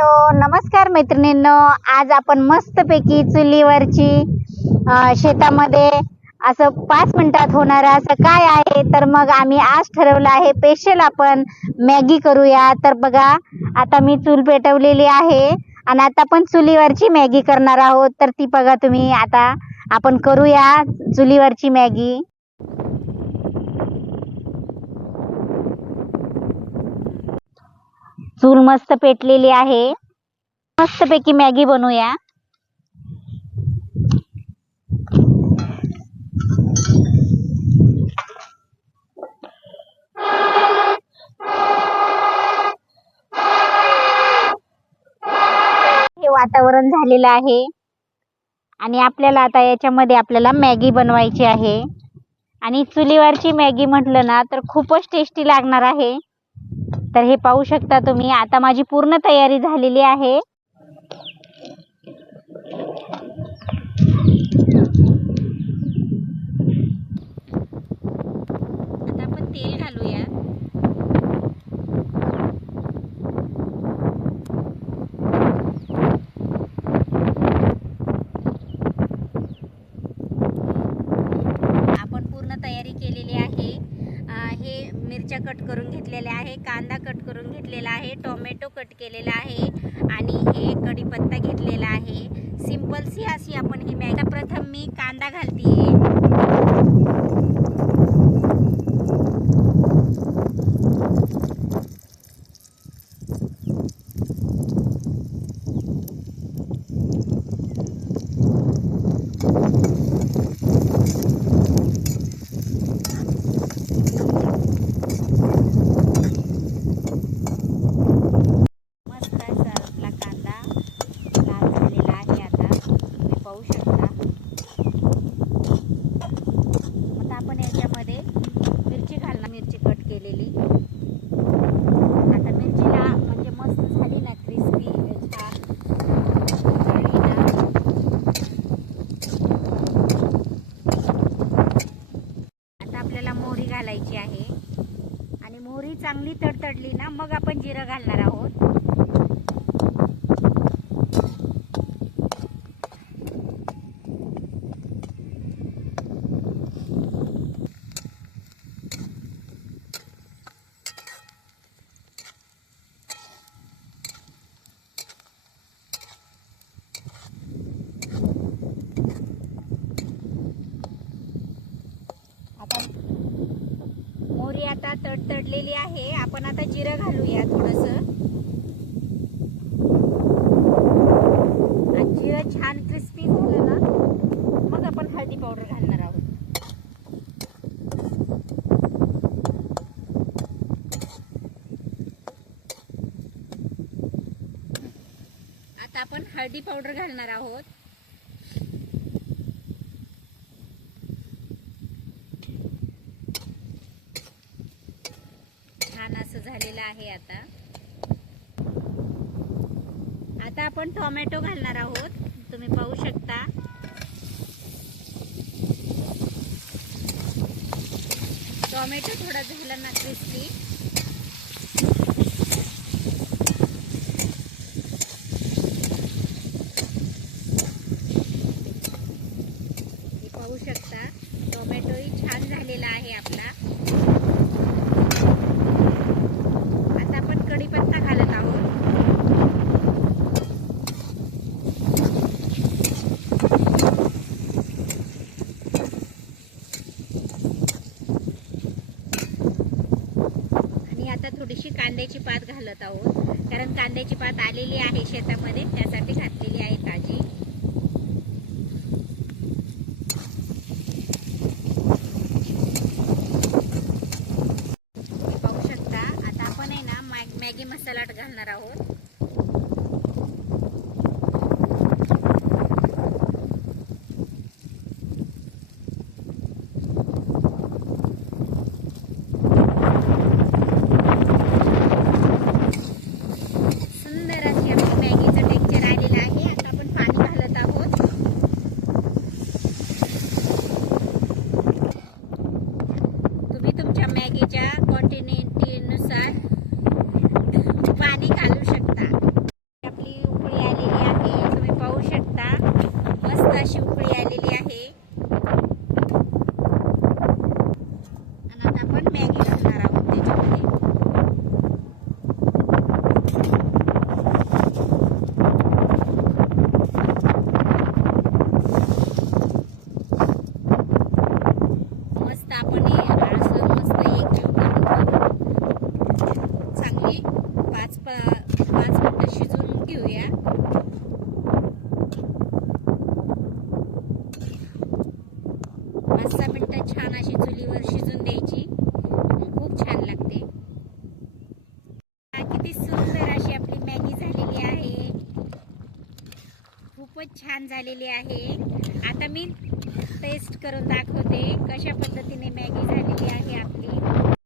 Hello नमस्कार मैत्रिणींनो. आज आपण मस्तपैकी चुलीवरची शेतामध्ये असं पाच मिनिटात होणार असं काय आहे तर मग आम्ही आज ठरवलं आहे स्पेशल आपण मॅगी करूया. तर बघा आता मी चूल पेटवलेली आहे आणि आता आपण चुलीवरची मॅगी करणार आहोत. तर ती बघा तुम्ही आता आपण करूया चुलीवरची मॅगी. चूल मस्त पेटलेली आहे. मस्तपैकी मॅगी बनवूया. हे वातावरण झालेलं आहे. आणि आपल्याला आता याच्यामध्ये आपल्याला मॅगी बनवायची आहे. आणि चुलीवरची मॅगी म्हटलं ना तर खूपच टेस्टी लागणार आहे. तर हे पाहू शकता तुम्ही. आता माझी पूर्ण तयारी झालेली आहे. आता आपण तेल घालूया आपण पूर्ण तयारी केलेली आहे अं, हे मिरच्या कट करून घेतलेले आहे कांदा कट करून घेतलेला आहे टोमॅटो कट केलेला आहे आणि हे कढीपत्ता घेतलेला आहे. सिंपलसी अशी आपण ही मॅगी. प्रथम मी कांदा घालतीये मस्त असा आपला कांदा लाल झालेला आहे आता तुम्ही पाहू शकता आता आपण याच्यामध्ये मिरची घालणार मिरची कट केलेली आता मिरचीला म्हणजे मस्त झाली ना क्रिस्पी छान तळली ना आता आपल्याला मोहरी घालायची आहे आणि मोहरी चांगली तडतडली ना मग घालणार आहोत. आता मोहरी आता तडतडलेली आहे. आपण आता जिरं घालूया थोडस. जिरं छान क्रिस्पी झालं ना मग आपण हळदी पावडर घालणार आहोत. आता आपण हळदी पावडर घालणार आहोत छान असं झालेलं आहे आता. आता आपण टोमॅटो घालणार आहोत. तुम्ही पाहू शकता. टोमॅटो थोडा झाला ना क्रिस्पी पाहू शकता. टोमॅटोही छान झालेला आहे आपला आता आपण कढीपत्ता घालत आहोत आणि आता थोडीशी कांद्याची पात घालत आहोत. कारण कांद्याची पात आलेली आहे शेतामध्ये त्यासाठी घातलेली आहे ताजी. पाहू शकता आता आपण आहे ना मॅग- मॅगी मसाला घालणार आहोत सुंदर अशी आपली मॅगीचं टेक्चर आलेलं आहे आता आपण पाणी घालत अशी उकळी आलेली आहे आणि आता आपण मॅगी घालणार आहोत त्याच्यामध्ये मस्त आपण हे असं मस्त एक जीव करून घेऊ. चांगली पाच पा- पाच मिनिटं शिजवून घेऊया पाच सहा मिनटं छान अशी चुलीवर शिजून द्यायची. खूप छान लागते. किती सुंदर अशी आपली मॅगी झालेली आहे. खूपच छान झालेली आहे. आता मी टेस्ट करून दाखवते कशा पद्धतीने मॅगी झालेली आहे आपली.